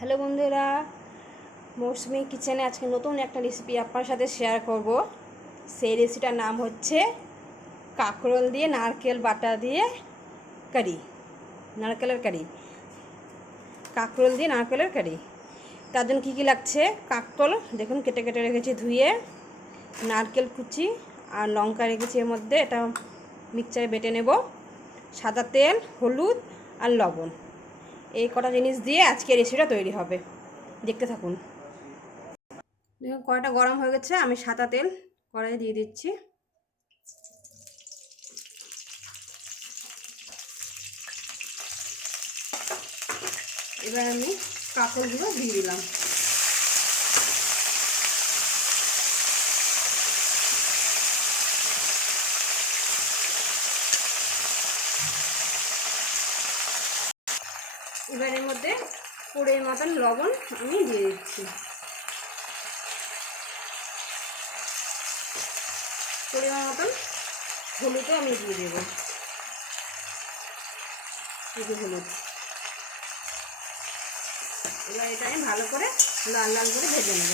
Hello বন্ধুরা, মৌসুমি কিচেনে আজকে নতুন একটা রেসিপি আপনার সাথে শেয়ার করব। সেই রেসিপিটার নাম হচ্ছে কাঁকরোল দিয়ে নারকেল বাটা দিয়ে কারি, নারকেলের কারি, কাঁকরোল দিয়ে নারকেলের কারি। তার জন্য কী কী লাগছে? কাঁকরোল দেখুন কেটে কেটে রেখেছি ধুয়ে, নারকেল কুচি আর লঙ্কা রেখেছি এর মধ্যে, এটা মিক্সচারে বেটে নেব, সাদা তেল, হলুদ আর লবণ, এই কটা জিনিস দিয়ে আজকে রেসিপিটা তৈরি হবে। দেখতে থাকুন। দেখুন কড়াইটা গরম হয়ে গেছে, আমি সাদা তেল কড়াইয়ে দিয়ে দিচ্ছি। এবার আমি কাঁকরোলগুলো দিয়ে দিলাম। এবার এর মধ্যে পরিমাণ মতন লবণ আমি দিয়ে দিচ্ছি, পরিমাণ মতন হলুদও আমি দিয়ে দেবো, একটু হলুদ। এবার এটা আমি ভালো করে লাল লাল করে ভেজে নেব।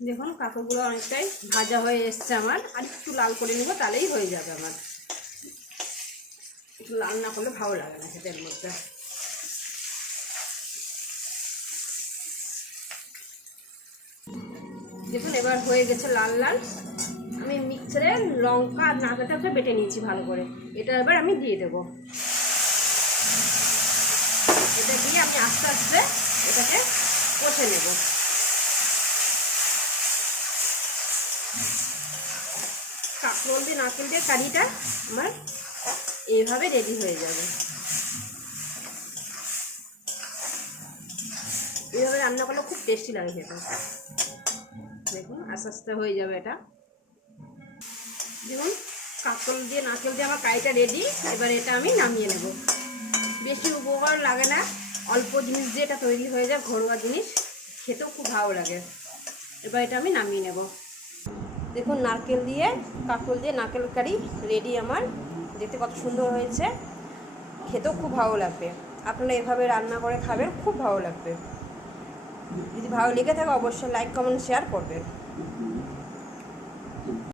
দেখুন কাঁকরোলগুলো অনেকটাই ভাজা হয়ে এসছে আমার, আর একটু লাল করে নেব, তাহলেই হয়ে যাবে আমার। একটু লাল না করলে ভালো লাগে না খেতে। এর মধ্যে দেখুন এবার হয়ে গেছে লাল লাল। আমি মিক্সারে লঙ্কা আর নারকেলটা বেটে নিয়েছি ভালো করে, এটা এবার আমি দিয়ে দেব। এটা দিয়ে আমি আস্তে আস্তে এটাকে কষে নেব। কাঁকরোল দিয়ে নারকেল দিয়ে কারিটা আমার এইভাবে রেডি হয়ে যাবে। এইভাবে রান্না করলে খুব টেস্টি লাগে খেতে। দেখুন আস্তে আস্তে হয়ে যাবে এটা। দেখুন কাঁকরোল দিয়ে নারকেল দিয়ে আমার কারিটা রেডি। এবার এটা আমি নামিয়ে নেব। বেশি উপকার লাগে না, অল্প জিনিস দিয়ে এটা তৈরি হয়ে যায়, ঘরোয়া জিনিস, খেতেও খুব ভালো লাগে। এবার এটা আমি নামিয়ে নেব। দেখুন নারকেল দিয়ে কাঁকরোল দিয়ে নারকেল কারি রেডি আমার। দেখতে কত সুন্দর হয়েছে, খেতেও খুব ভালো লাগবে। আপনারা এভাবে রান্না করে খাবেন, খুব ভালো লাগবে। যদি ভালো লেগে থাকে অবশ্যই লাইক কমেন্ট শেয়ার করবেন।